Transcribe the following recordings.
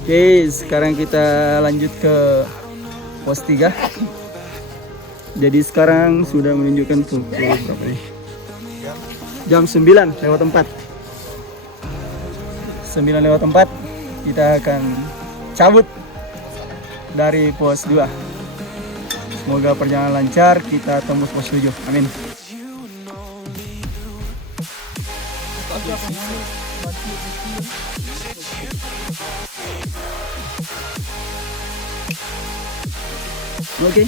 Oke, sekarang kita lanjut ke pos 3. Jadi sekarang sudah menunjukkan pukul berapa nih? Jam 9:04. 9:04 kita akan cabut dari pos 2. Semoga perjalanan lancar, kita tembus pos 7. Amin. Oke.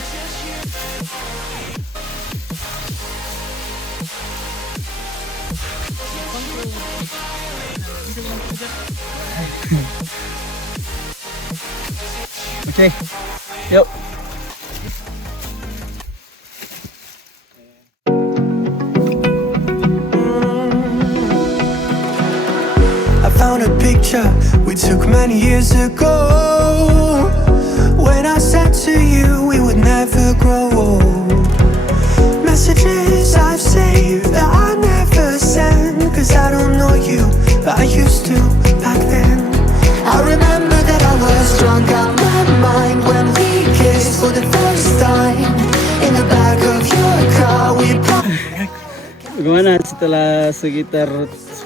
Oke. Yuk. I found a picture we took many years ago. When I said to you we would never grow old. Messages I've saved that I never send, 'cause I don't know you, but I used to back then. I remember that I was drunk out my mind when we kissed for the first time. In the back of your car we Bagaimana setelah sekitar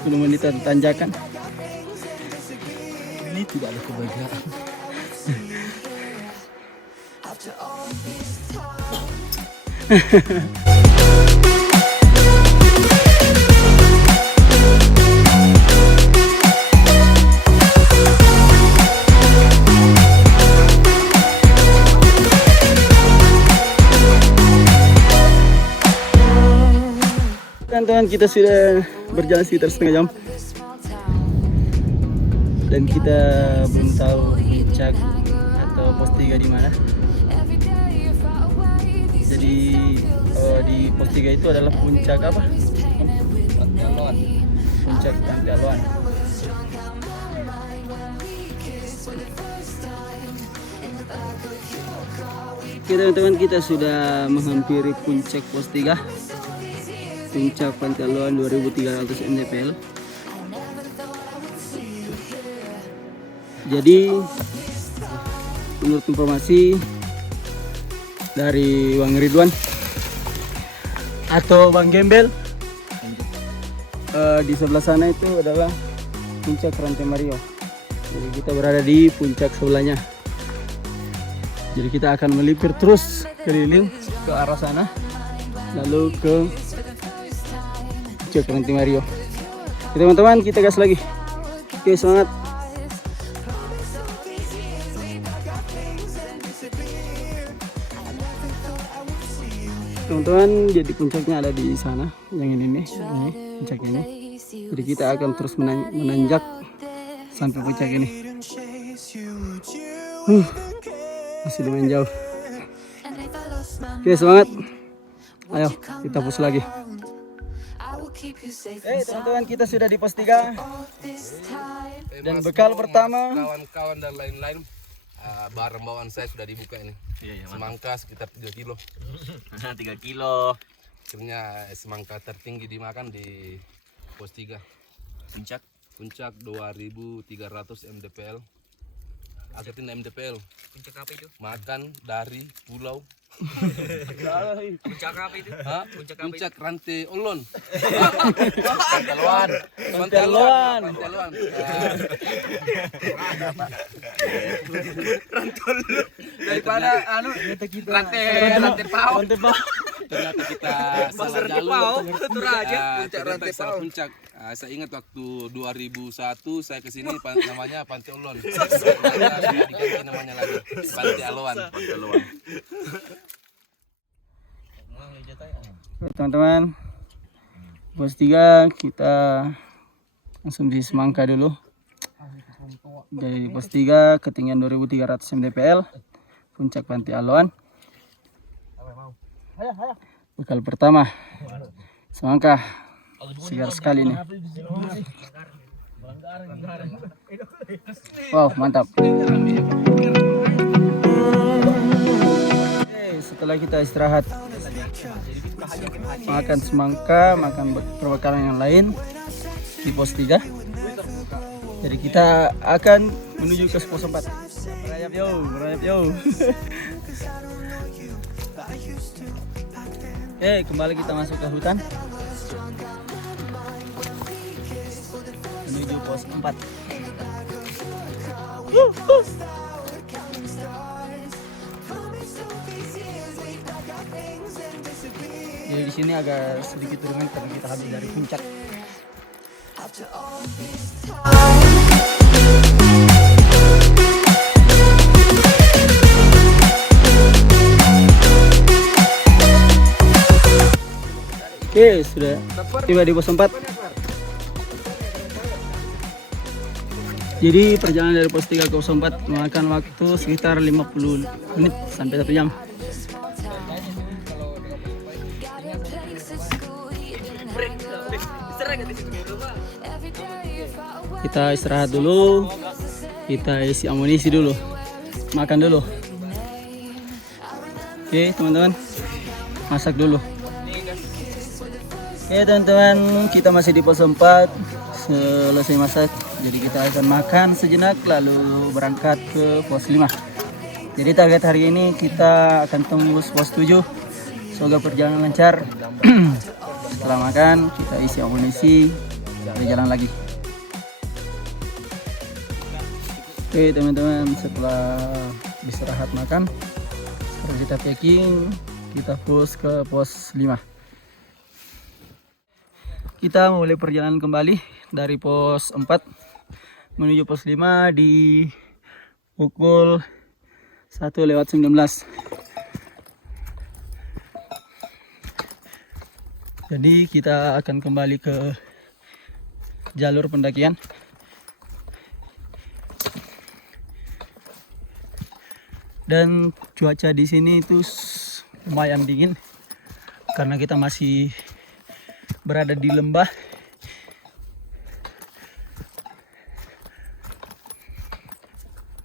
10 menitan tanjakan? Ini tidak ada kebahagiaan. Teman-teman, kita sudah berjalan sekitar setengah jam dan kita belum tahu puncak atau pos 3 di mana. Jadi di pos 3 itu adalah puncak apa? Pantai Aloan. Puncak Pantai Aloan. Oke teman-teman, kita sudah menghampiri puncak pos 3. Puncak Pantai Aloan 2300 mdpl. Jadi menurut informasi dari Bang Ridwan atau Bang Gembel, di sebelah sana itu adalah puncak Rantai Mario. Jadi kita berada di puncak sebelahnya. Jadi kita akan melipir terus keliling ke arah sana, lalu ke puncak Rantai Mario. Oke, teman-teman, kita gas lagi. Oke, semangat. Teman-teman, jadi puncaknya ada di sana, yang ini nih, puncak ini. Jadi kita akan terus menanjak sampai puncak ini. Masih lumayan jauh. Oke, semangat. Ayo, kita push lagi. Teman-teman, kita sudah di pos 3. Dan bekal pertama, kawan-kawan dan lain-lain, barang bawaan saya sudah dibuka ini. Semangka sekitar 3 kilo. 3 kilo. Akhirnya semangka tertinggi dimakan di pos 3. Puncak 2300 mdpl. Akhirnya mdpl. Puncak apa itu? Makan dari pulau. Puncak apa itu? Puncak Rantai Aloan. Pantai Aloan. Daripada rantai pau. Ternyata kita salah jalur. Ternyata salah puncak. Saya ingat waktu 2001 saya kesini namanya Pantai Aloan. Diganti namanya lagi Pantai Aloan. Teman-teman, pos 3 kita langsung di semangka dulu. Dari pos 3 ketinggian 2300 mdpl, puncak Pantai Aloan. Bekal pertama, semangka. Segar sekali nih. Wow, mantap. Setelah kita istirahat, makan semangka, makan perbekalan yang lain di pos 3. Jadi kita akan menuju ke pos 4. Merayap yo, merayap yo. Oke, kembali kita masuk ke hutan. Menuju pos 4. Jadi di sini agak sedikit turun karena kita habis dari puncak. Oke, sudah tiba di pos 4. Jadi perjalanan dari pos 3 ke pos 4 memakan waktu sekitar 50 menit sampai 1 jam. Kita istirahat dulu, kita isi amunisi dulu, makan dulu. Oke teman-teman, masak dulu. Oke teman-teman, kita masih di pos 4, selesai masak. Jadi kita akan makan sejenak lalu berangkat ke pos 5. Jadi target hari ini kita akan tembus pos 7. Semoga perjalanan lancar. Setelah makan kita isi amunisi, kita jalan lagi. Oke teman-teman, setelah istirahat makan, sekarang kita packing, kita push ke pos 5. Kita mulai perjalanan kembali dari pos 4 menuju pos 5 di pukul 1:19. Jadi kita akan kembali ke jalur pendakian. Dan cuaca di sini itu lumayan dingin karena kita masih berada di lembah.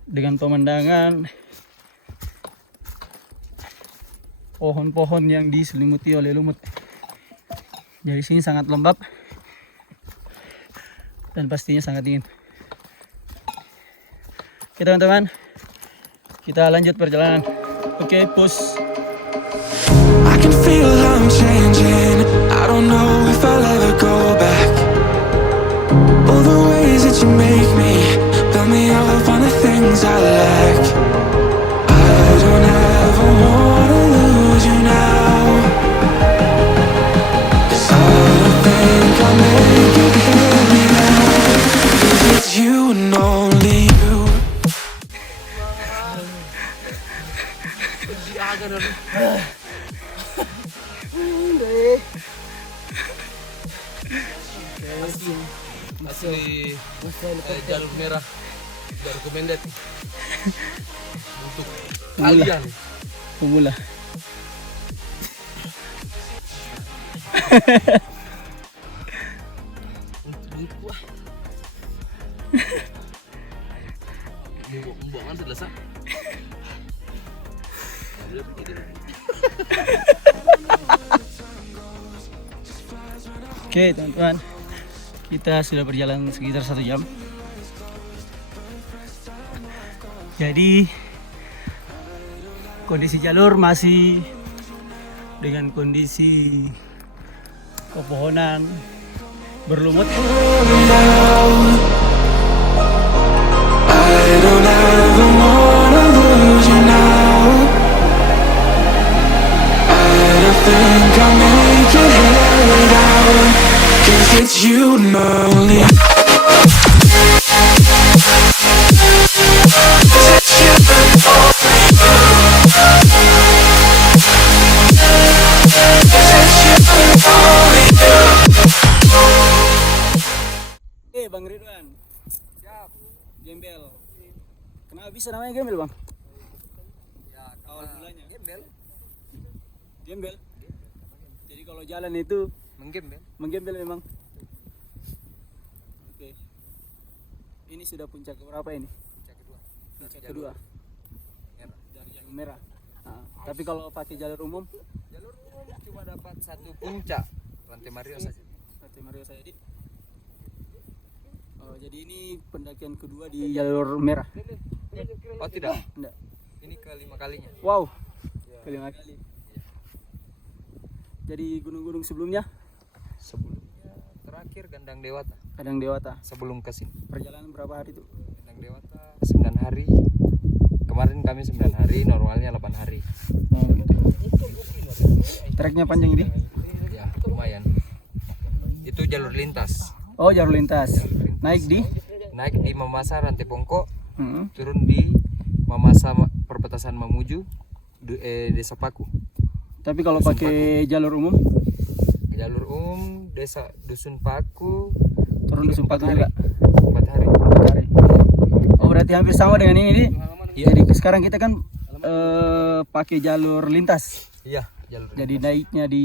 Dengan pemandangan pohon-pohon yang diselimuti oleh lumut. Jadi sini sangat lembab dan pastinya sangat dingin. Oke teman-teman, kita lanjut perjalanan. Oke, push. I can feel I'm changing. I don't know if I'll ever go back. All the ways that you make me, build me up on the things I lack. I don't ever wanna lose you now. 'Cause I don't think I'll make it here without. 'Cause it's you and only you. Asli jalur merah, jalur recommended untuk kalian. Pemula. Membuangan sudah sah. Oke teman-teman, kita sudah berjalan sekitar 1 jam. Jadi kondisi jalur masih dengan kondisi pepohonan berlumut. I don't ever wanna lose you now. I don't think I'll make it here without. 'Cause it's you and only. Bang Ridwan. Siap. Gembel. Kenapa bisa namanya gembel, Bang? Ya, Awal mulanya. gembel. Gembel. Jadi kalau jalan itu Menggembel. menggembel memang. Oke. Ini sudah puncak berapa ini? Puncak kedua. Puncak kedua. Merah. Dari jalur merah. Nah, tapi kalau pakai jalur umum, Jalur umum cuma dapat 1 puncak. Rantai Mario saja. Rantai Mario Sayadi. Oh, jadi ini pendakian kedua di jalur merah. Oh tidak, Enggak. ini kelima kalinya. Wow. Kelima kali. Jadi gunung-gunung sebelumnya Sebelumnya terakhir Gandang Dewata. kadang Dewata. Sebelum ke sini Perjalanan berapa hari itu? Gandang Dewata 9 hari. Kemarin kami 9 hari, normalnya 8 hari. Oh, gitu. Treknya panjang ini? Ya, lumayan. Itu jalur lintas. Oh, jalur lintas. Naik di? Naik di Mamasa Rantai Pongko, Hmm. turun di Mamasa perbatasan Mamuju, Desa Paku. Tapi kalau pakai jalur umum, Jalur umum Desa Dusun Paku turun di Sumpah 4 hari. juga. 4 hari. Hari. Oh, berarti hampir sama dengan ini. Iya. Jadi sekarang kita kan pakai jalur lintas. Iya, jalur. Jadi naiknya di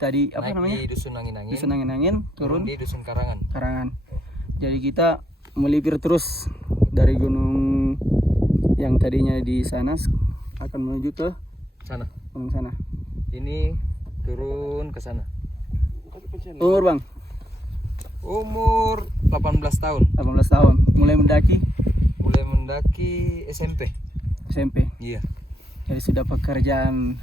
tadi apa Naik namanya? di Dusun Angin-Angin. Dusun Angin-Angin, turun di Dusun Karangan. Karangan. Jadi kita melipir terus dari gunung yang tadinya di sana akan menuju ke Sana. gunung sana. Ini turun ke sana. Umur Bang, Umur 18 tahun. 18 tahun. Mulai mendaki Mulai mendaki SMP. SMP. Iya. Jadi sudah pekerjaan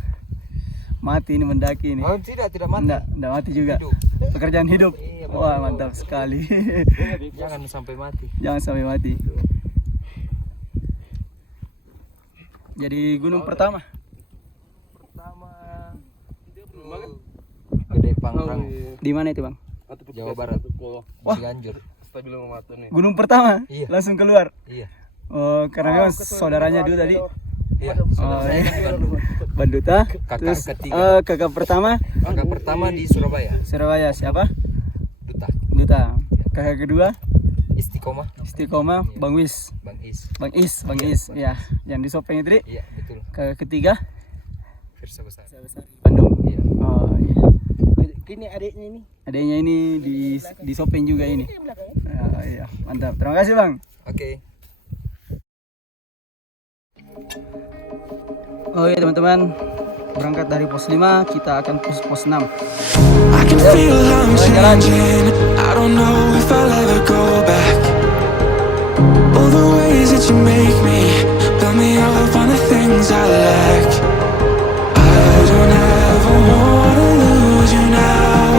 mati ini mendaki ini. Oh, tidak mati. Enggak mati juga. Hidup. Pekerjaan hidup. Iya, Wah, mantap sekali. Jangan sampai mati. Jangan sampai mati. Jadi gunung pertama Pertama Gede Pangrango, di mana itu, Bang? Jawa Barat. Wah. Cianjur. Gunung pertama. Iya. Langsung keluar. Iya. Oh, karena memang saudaranya dulu tadi. Iya. Oh, iya. Banduta. Kakak Terus ketiga. kakak pertama Kakak pertama di Surabaya. Surabaya siapa? Duta. Duta. Kakak kedua Istiqomah. Istiqomah Bang Wis. Bang Is. Bang Is. Ya, yang di Sopeng itu. Iya, betul. Kakak ketiga Firsa Besar. Bandung. Iya. Oh, iya. Ini adiknya ini. Adanya ini di Sopeng juga ini. Oh, iya, mantap. Terima kasih, Bang. Oke. Oh iya teman-teman, berangkat dari pos 5 kita akan pos 6. I can feel I'm changing. I don't know if I'll ever go back. All the ways that you make me build me up on the things I lack. I don't ever wanna lose you now.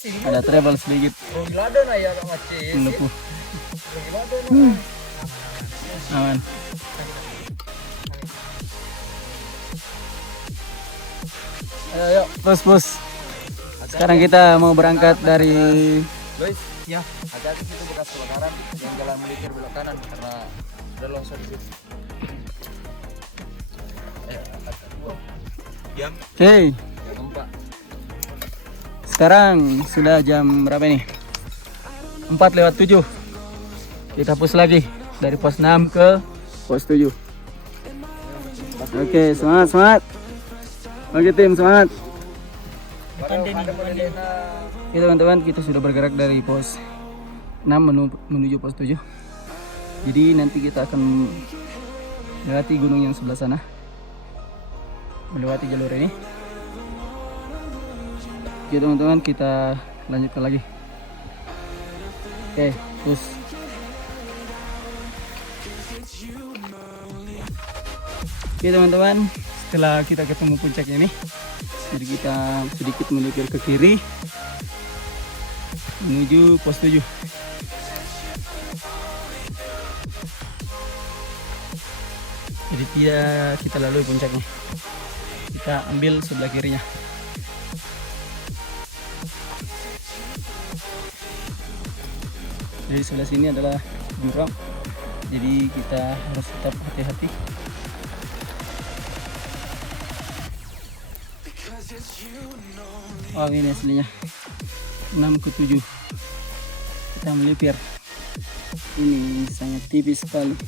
Ada travel sedikit melepuh. Aman. Ayo, bos. Sekarang kita mau berangkat dari Lois, ya. Hati-hati situ bekas kebakaran yang jalan melipir belok kanan karena ada longsor di situ. Jam Oke, 4. sekarang sudah jam berapa nih? 4:07. Kita push lagi dari pos 6 ke pos 7. Oke, semangat. Oke tim, semangat. Oke teman-teman, kita sudah bergerak dari pos 6 menuju pos 7. Jadi nanti kita akan melewati gunung yang sebelah sana, melewati jalur ini. Oke teman-teman, kita lanjutkan lagi. Oke, terus oke teman-teman, setelah kita ketemu puncak ini, jadi kita sedikit melipir ke kiri menuju pos 7. Jadi tidak kita lalui puncaknya, kita ambil sebelah kirinya. Jadi sebelah sini adalah jurang, jadi kita harus tetap hati-hati. Oh ini aslinya 6 ke 7 kita melipir. Ini sangat tipis sekali,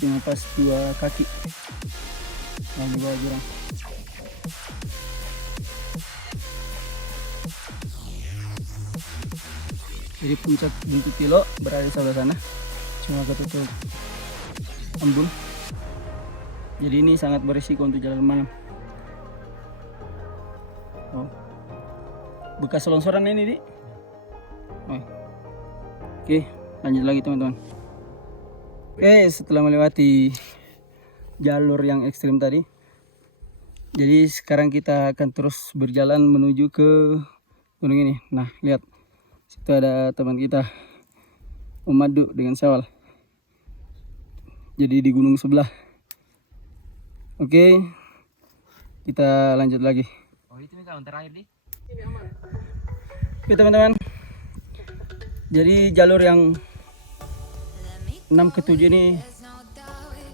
cuma pas 2 kaki di bawah jurang. Jadi puncak Gunung Tilo berada di sebelah sana, cuma ketutup embun. Jadi ini sangat berisiko untuk jalan malam. Oh. Bekas longsoran ini, Dik. Oh. Oke, lanjut lagi teman-teman. Oke, setelah melewati jalur yang ekstrim tadi, jadi sekarang kita akan terus berjalan menuju ke gunung ini. Nah, lihat, situ ada teman kita, Om Madu dengan Syawal. Jadi di gunung sebelah. Oke, kita lanjut lagi. Oh itu nih tahun terakhir nih. Oke teman-teman, jadi jalur yang 6 ke 7 ini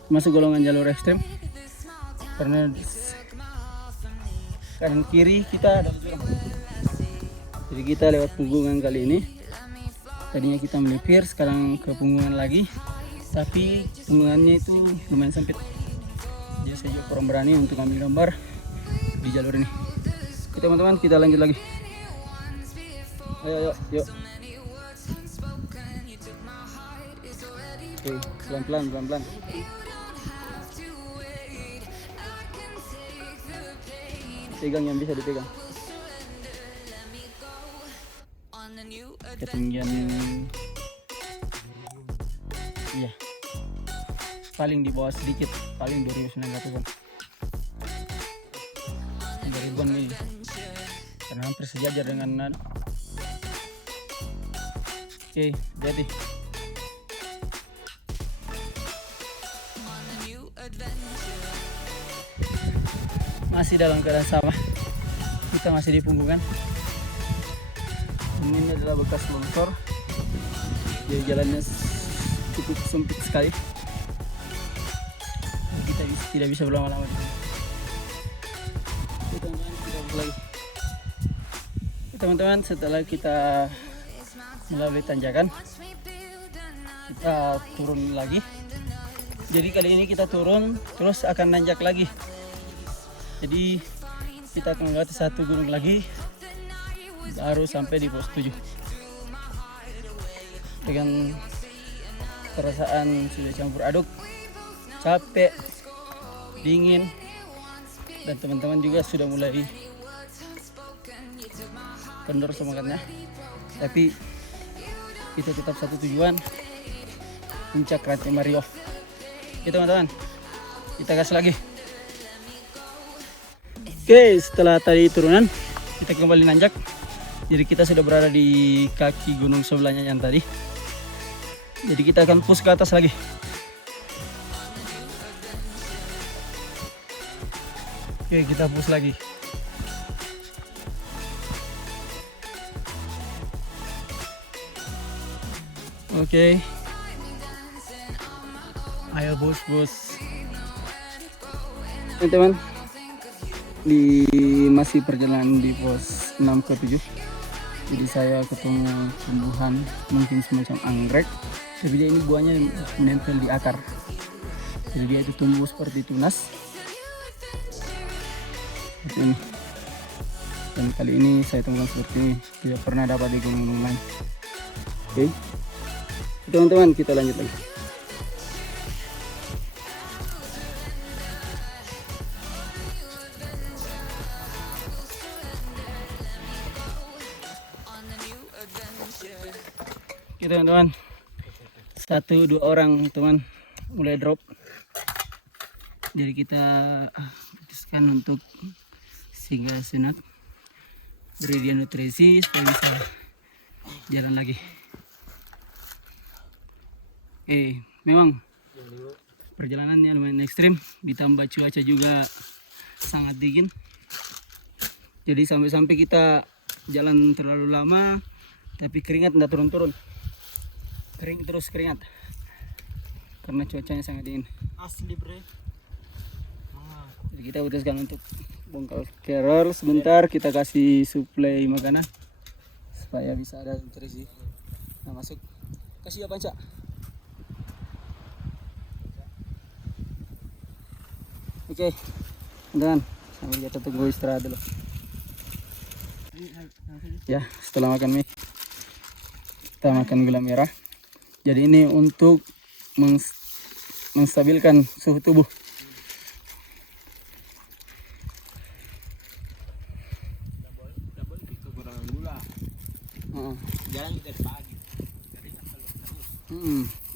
masuk golongan jalur ekstrim karena kanan kiri kita ada jurang. Jadi kita lewat punggungan kali ini. Tadinya kita melipir, sekarang ke punggungan lagi, tapi punggungannya itu lumayan sempit. Jadi saya juga kurang berani untuk ambil gambar di jalur ini. Oke teman-teman, kita lanjut lagi. Ayo, yuk. Oke, pelan-pelan. Pegang yang bisa dipegang. Ketinggian, iya, paling di bawah sedikit, paling 2.900-an. 3.000-an nih, karena hampir sejajar dengan Oke, jadi masih dalam keadaan sama, kita masih di punggungan. Ini adalah bekas longsor, jadi jalannya cukup sempit sekali, kita tidak bisa berlama-lama. Teman-teman, setelah kita melalui tanjakan, kita turun lagi. Jadi kali ini kita turun terus akan nanjak lagi. Jadi kita akan melewati satu gunung lagi, baru sampai di pos 7 dengan perasaan sudah campur aduk, capek, dingin, dan teman-teman juga sudah mulai kendor semangatnya. Tapi kita tetap satu tujuan, puncak Rantai Mario. Oke teman-teman, kita gas lagi. Oke, setelah tadi turunan, kita kembali nanjak. Jadi kita sudah berada di kaki gunung sebelahnya yang tadi. Jadi kita akan push ke atas lagi. Oke, kita push lagi. Oke. Ayo bos. Teman-teman, masih perjalanan di pos 6 ke 7. Jadi saya ketemu tumbuhan mungkin semacam anggrek, tapi dia ini buahnya menempel di akar. Jadi dia itu tumbuh seperti tunas. Seperti ini. Dan kali ini saya temukan seperti ini, tidak pernah dapat di gunung-gunung lain. Oke. Teman-teman, kita lanjut lagi. Oke teman-teman, 1-2 orang teman mulai drop. Jadi kita putuskan untuk singgah sejenak, beri dia nutrisi supaya bisa jalan lagi. Memang perjalanannya lumayan ekstrim, ditambah cuaca juga sangat dingin. Jadi sampai-sampai kita jalan terlalu lama, tapi keringat tidak turun-turun. Kering terus keringat karena cuacanya sangat dingin. Asli bre. Jadi kita putuskan untuk bongkar carrier sebentar, kita kasih suplai makanan supaya bisa ada nutrisi. Nah, masuk. Kasih apa, Cak? Oke, dan sambil kita tunggu istirahat dulu. Ya, setelah makan mie, kita makan gula merah. Jadi ini untuk menstabilkan suhu tubuh. Kekurangan gula. Heeh. Jalan dari pagi.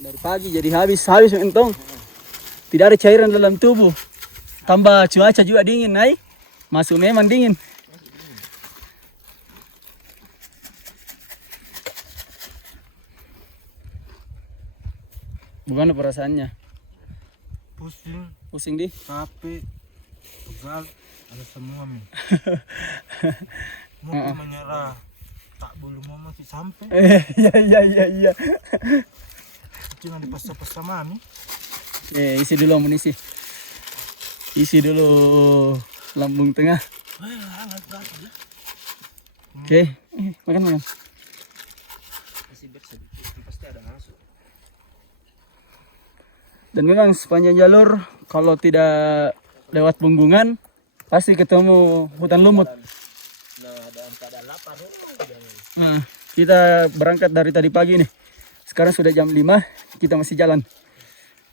Dari pagi jadi habis mentong. Tidak ada cairan dalam tubuh. Tambah cuaca juga dingin, Nay. Masuk memang dingin. Bagaimana perasaannya? Pusing, Pusing di? capek, pegal, ada semua mi. Mau menyerah, tak belum mau masih sampai. Iya. Cuma dipaksa-paksa mami. Isi dulu amunisi. Isi dulu lambung tengah. Hangat banget ya. Oke, makan. Masih bersedikit, pasti ada masuk. Dan memang sepanjang jalur kalau tidak lewat bunggungan pasti ketemu hutan lumut. Nah, dalam keadaan lapar. Nah, kita berangkat dari tadi pagi nih. Sekarang sudah jam 5, kita masih jalan.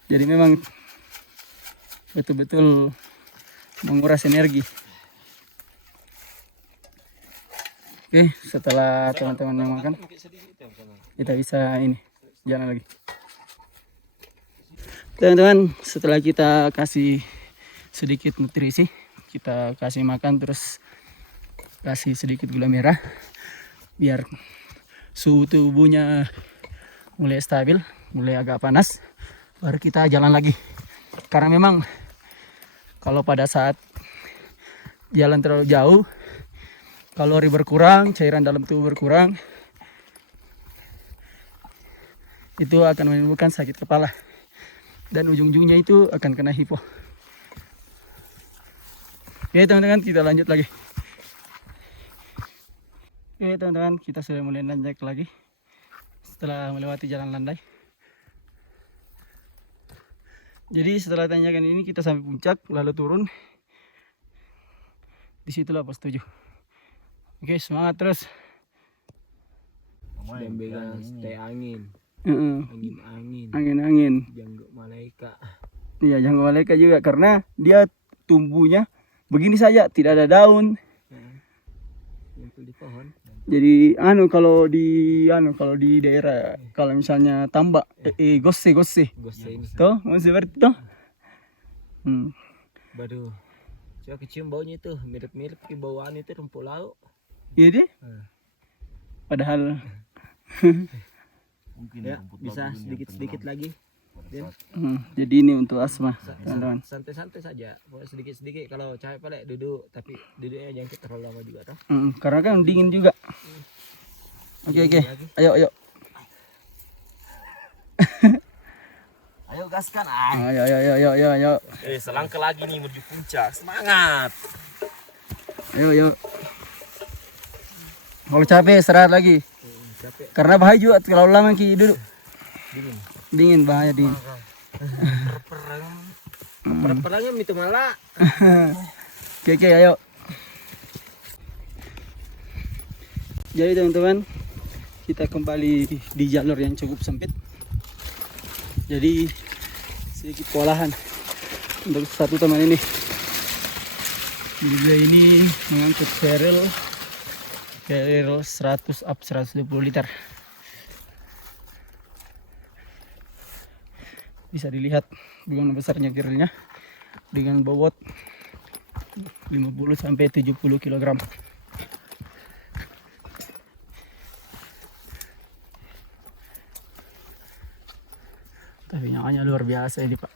Jadi memang betul-betul menguras energi. Oke, setelah teman-teman yang makan, kita bisa ini jalan lagi. Teman-teman, setelah kita kasih sedikit nutrisi, kita kasih makan terus kasih sedikit gula merah biar suhu tubuhnya mulai stabil, mulai agak panas, baru kita jalan lagi. Karena memang kalau pada saat jalan terlalu jauh, kalori berkurang, cairan dalam tubuh berkurang, itu akan menimbulkan sakit kepala. Dan ujung-ujungnya itu akan kena hipo. Oke teman-teman, kita lanjut lagi. Oke teman-teman, kita sudah mulai nanjak lagi setelah melewati jalan landai. Jadi setelah tanjakan ini kita sampai puncak lalu turun. Disitulah pos 7. Oke, semangat terus. Dan pegang stay angin. Angin. Angin. Janggut malaikat. Iya, janggut malaikat juga karena dia tumbuhnya begini saja, tidak ada daun. Ngumpul di pohon. Jadi kalau di daerah kalau misalnya tambak gosse Gosnya ini. toh seperti itu. Baru. Coba kecium baunya itu, mirip-mirip ke bauan itu rumput laut. Iya deh. Padahal Ya, bisa sedikit-sedikit lagi. jadi ini untuk asma, teman-teman. Santai-santai saja, sedikit-sedikit. Kalau capek balik duduk, tapi duduknya jangan terlalu lama juga toh. Karena kan dingin juga. Oke. Ayo. Ayo gaskan, Ayo. selangkah lagi nih menuju puncak. Semangat. Ayo. Kalau capek istirahat lagi. Capek. Karena bahaya juga kalau lama ki duduk. Dingin bahaya dingin. Perang itu malah. Oke, ayo. Jadi teman-teman, kita kembali di jalur yang cukup sempit. Jadi sedikit kewalahan untuk satu teman ini. Jadi dia ini mengangkut keril 100 up 120 liter. Bisa dilihat bagaimana besarnya kerilnya dengan bobot 50 sampai 70 kg. Tapi nyawanya luar biasa ini, Pak.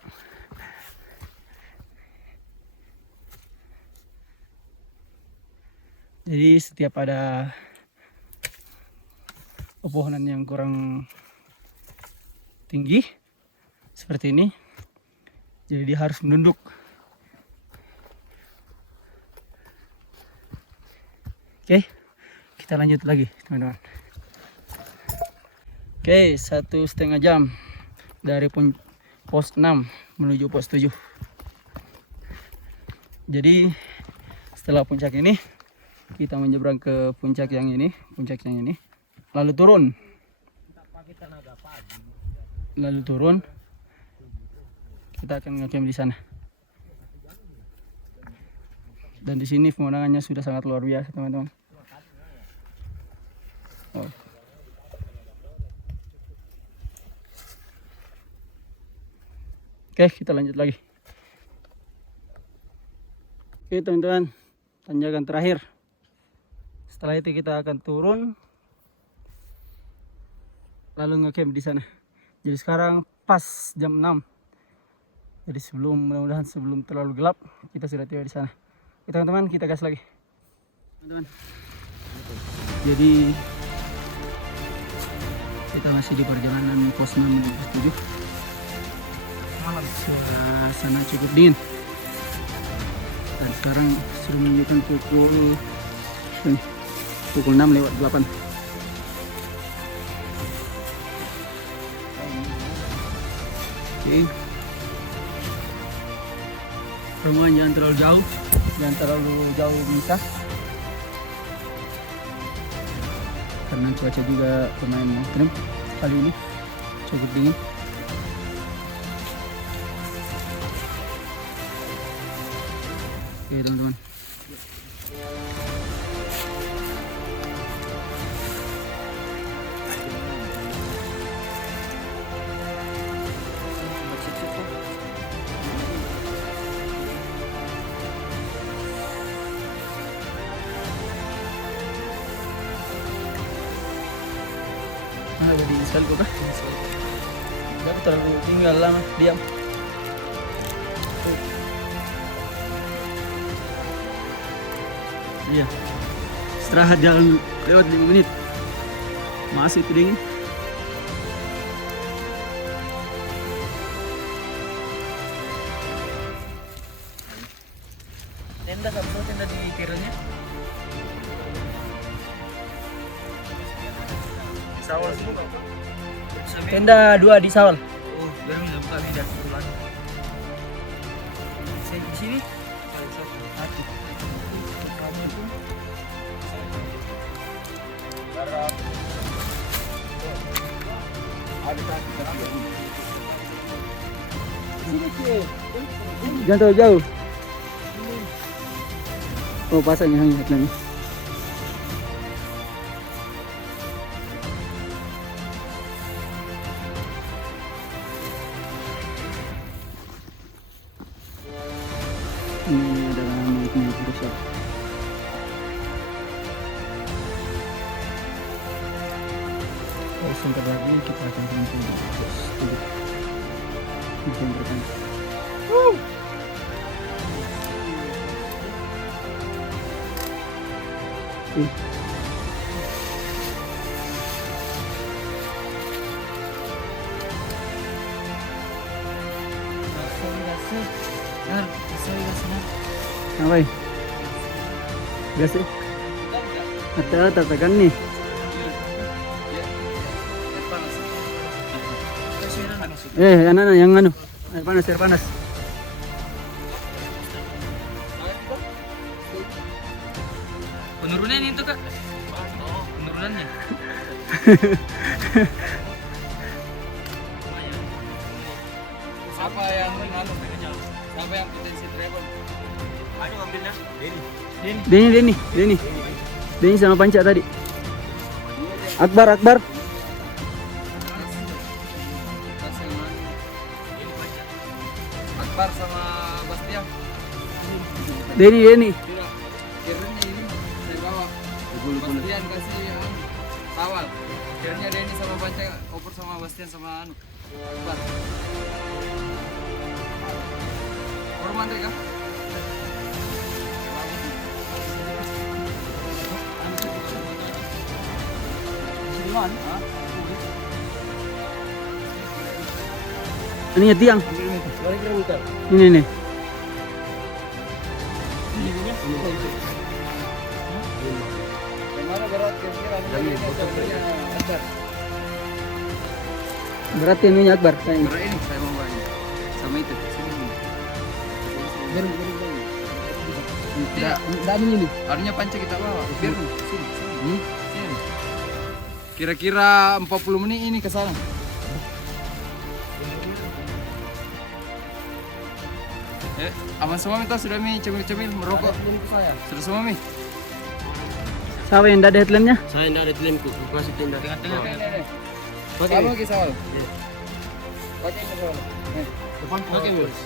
Jadi setiap ada pepohonan yang kurang tinggi seperti ini, jadi dia harus menunduk. Oke, kita lanjut lagi teman-teman. Oke, 1,5 jam dari pos 6 menuju pos 7. Jadi setelah puncak ini kita menyeberang ke puncak yang ini, lalu turun kita akan ngecamp di sana. Dan di sini pemandangannya sudah sangat luar biasa, teman-teman. Oh. Oke, kita lanjut lagi. Oke, teman-teman, tanjakan terakhir. Setelah itu kita akan turun, lalu ngecamp di sana. Jadi sekarang pas jam 6. Jadi mudah-mudahan sebelum terlalu gelap kita sudah tiba di sana. Oke, teman-teman, kita gas lagi. Teman-teman. Jadi kita masih di perjalanan pos 6 menuju 7. Malam suasana cukup dingin. Dan sekarang sudah menunjukkan pukul 6:08. Oke. Rombongan jangan terlalu jauh bisa, karena cuaca juga lumayan ekstrim kali ini, cukup dingin. Oke, teman-teman. Jadi sekali kok, jangan terlalu tinggal lama, diam. Iya, istirahat jalan lewat 5 menit, masih dingin. Tenda di kiranya. Sawal semua. Tenda 2 di Sawal. Oh, baru buka beda bulan. Di sini. Jangan terlalu jauh. Oh, pasang yang hangat lagi. Ini adalah naiknya rusak. Oh, sebentar lagi kita akan sampai di pos 7. Mungkin bertanya. Apa ini? Gas ya? Hati-hati tekan nih. Anak-anak yang anu, air panas. Penurunannya itu kak. Penurunannya. Siapa yang anu? Siapa yang potensi travel? Ayo ambilnya. Denny sama Panca tadi. Akbar. Akbar sama Bastian. Denny. Kiranya ini saya bawa. Bastian kasih Sawal. Kiranya Denny sama Panca koper sama Bastian sama anu. Akbar. Hormat ya kak. Ini ya tiang. Ini nih. Berat ini Akbar kayaknya. Berat ini saya mau bawa ini. Sama itu. Enggak ini. Harusnya Panca kita bawa. Biar sini. Kira-kira 40 menit ini ke sana. Aman semua minta sudah mi cemil-cemil merokok. Sudah semua mi. Siapa yang ada headlamp-nya? Saya enggak ada klaimku, aku kasih tenda. Tengah-tengah. Pakai. Kamu kisah awal. Pakai kisah awal. Depan pakai bos.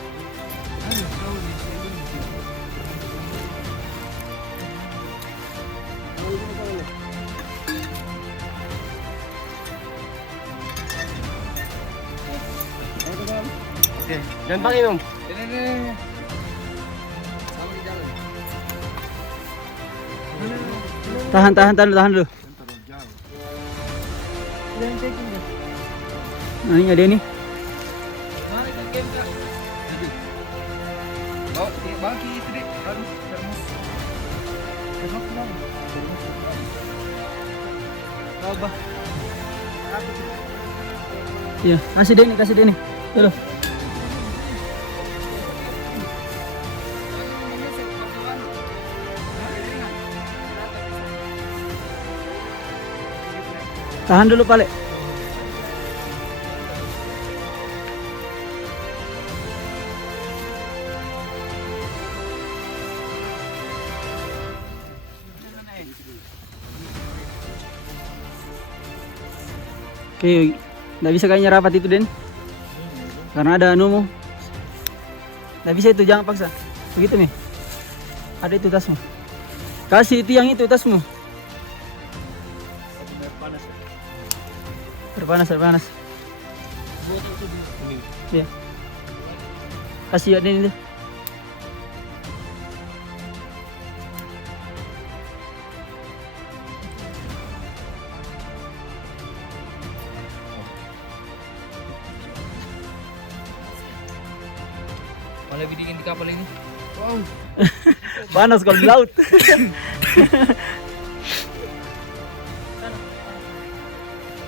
Oke, jangan pakai dong. Ini. Sama di jalan. Tahan dulu. Nah, ini ada ini. Mari ke game Kak. Bawa bagi itu deh. Harus termos. Termos dong. Coba. Iya, kasih deh ini. Tuh. Tahan dulu, Pale. Oke, nggak bisa kayaknya rapat itu, Den. Karena ada anumu. Nggak bisa itu, jangan paksa. Begitu nih. Ada itu tasmu. Kasih itu yang itu tasmu. Terpanas. Iya. Kasih ada ini tuh. Malah lebih dingin di kapal ini. Wow. Panas kalau di laut.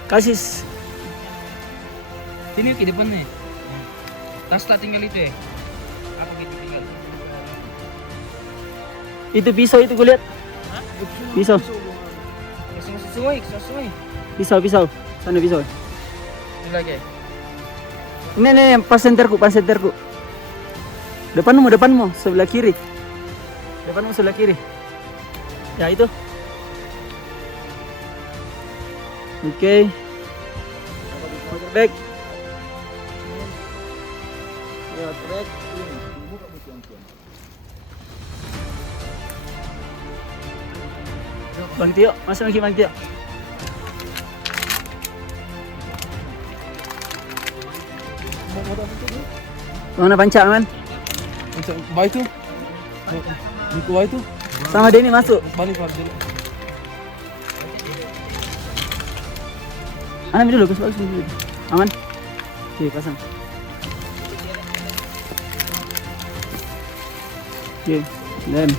Kasih. Sini ke depan nih. Tas tak tinggal itu ya. Apa gitu tinggal? Itu pisau itu gue lihat. Pisau. Sesuai. Pisau. Sana pisau. Ini lagi. Ini pas senterku. Depanmu sebelah kiri. Ya itu. Oke. Back. Ya, back. Bang Tio, masuk lagi Bang Tio. Mana panca aman? Baik tuh. Buku baik tuh. Sama Denny masuk. Balik dulu. Mana dulu, bagus dulu. Aman? Oke, pasang. Oke, dan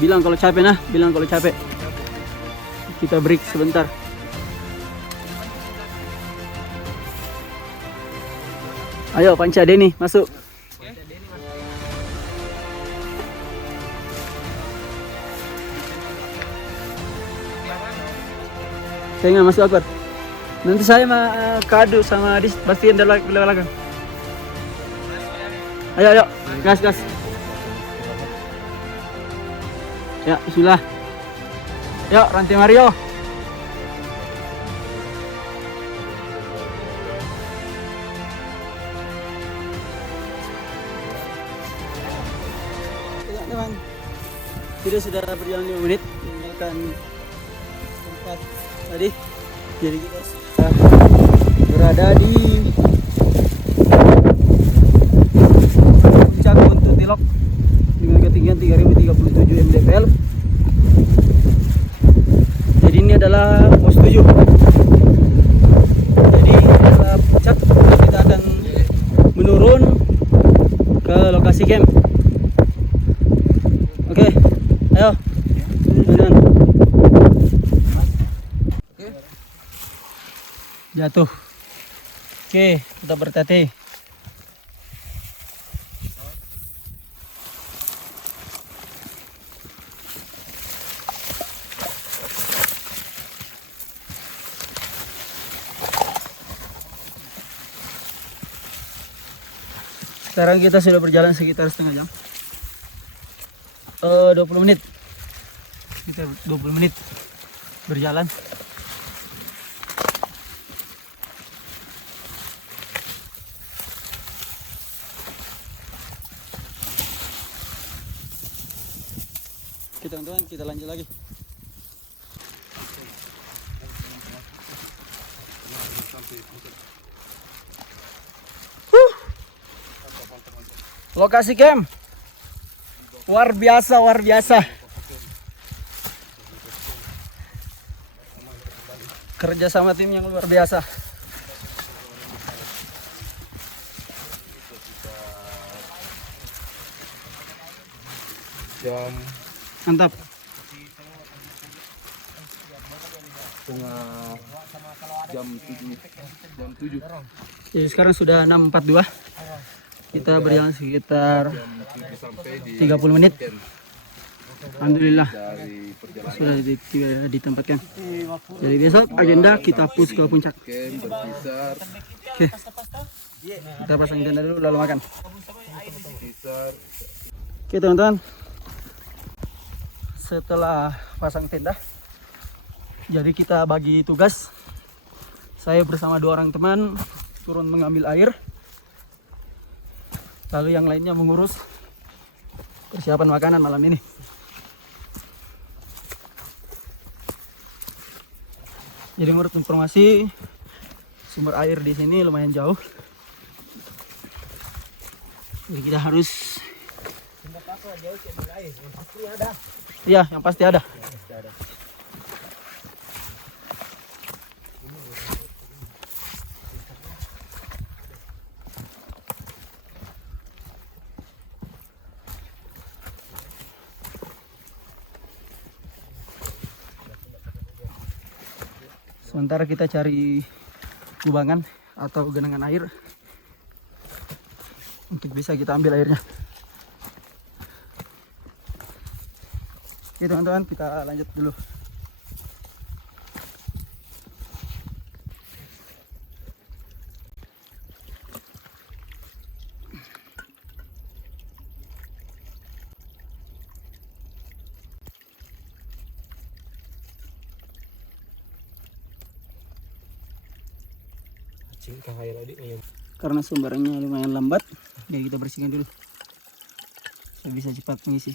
bilang kalau capek. Kita break sebentar. Ayo panca Denny masuk. Saya nggak masuk Akbar. Nanti saya kado sama Adis pastiin dari belakang. Ayo, gas. Ya, bismillah. Yuk, rantai Mario. Teman, kita sudah berjalan 5 menit meninggalkan tempat tadi. Jadi kita sudah berada di puncak Guntur Tilok dengan ketinggian 3037 mdpl. Jadi ini adalah pos 7. Jadi adalah puncak, kita akan menurun ke lokasi camp. Oke, ayo. Jalan. Jatuh. Oke, kita bertete. Sekarang kita sudah berjalan sekitar setengah jam. 20 menit. Kita 20 menit berjalan. Oke teman-teman, kita lanjut lagi. Lokasi camp luar biasa, luar biasa. Kerja sama tim yang luar biasa. Jam Mantap. jam 7. Jadi sekarang sudah 6.42. Kita berjalan sekitar 30 menit. Alhamdulillah Dari perjalanan sudah ditempatkan. Jadi besok agenda kita push ke puncak. camp berkisar Oke. Kita pasang tenda dulu lalu makan. Oke teman-teman. Setelah pasang tenda, jadi kita bagi tugas. Saya bersama 2 orang teman turun mengambil air. Lalu yang lainnya mengurus persiapan makanan malam ini. Jadi menurut informasi sumber air di sini lumayan jauh. Jadi kita harus. Iya, yang pasti ada. Sementara kita cari kubangan atau genangan air untuk bisa kita ambil airnya. Oke teman-teman, kita lanjut dulu. Karena sumbernya lumayan lambat, jadi kita bersihkan dulu. Saya bisa cepat mengisi.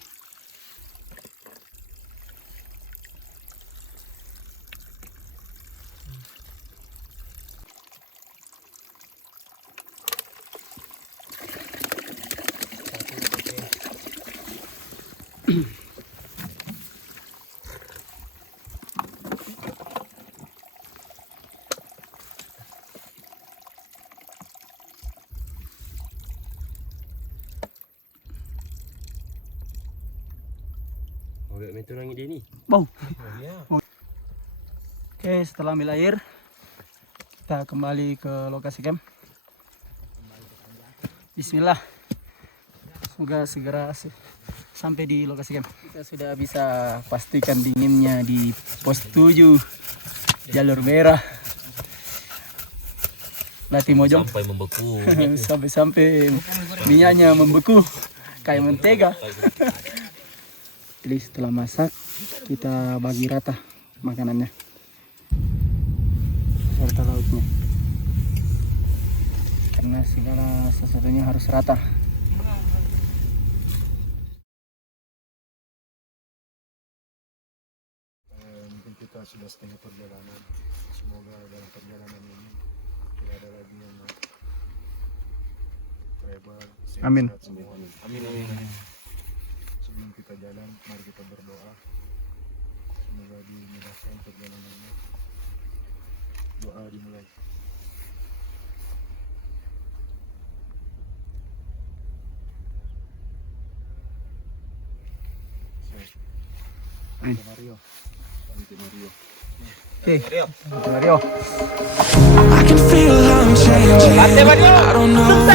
Bau. Oke, setelah ambil air, kita kembali ke lokasi camp. Bismillah. Semoga segera sampai di lokasi camp. Kita sudah bisa pastikan dinginnya di pos 7 jalur merah. Latih mojong Sampai membeku. sampai minyaknya membeku kayak mentega. Jadi setelah masak kita bagi rata makanannya serta lauknya, karena segala sesuatunya harus rata. Mungkin kita sudah setengah perjalanan. Semoga dalam perjalanan ini tidak ada lagi yang terhebat. Amin. Semua. Amin. Sebelum kita jalan, mari kita berdoa. Semoga dimudahkan perjalanannya. Doa dimulai. Amin. Mario. Oke, Mario. I can feel I'm changing. I don't know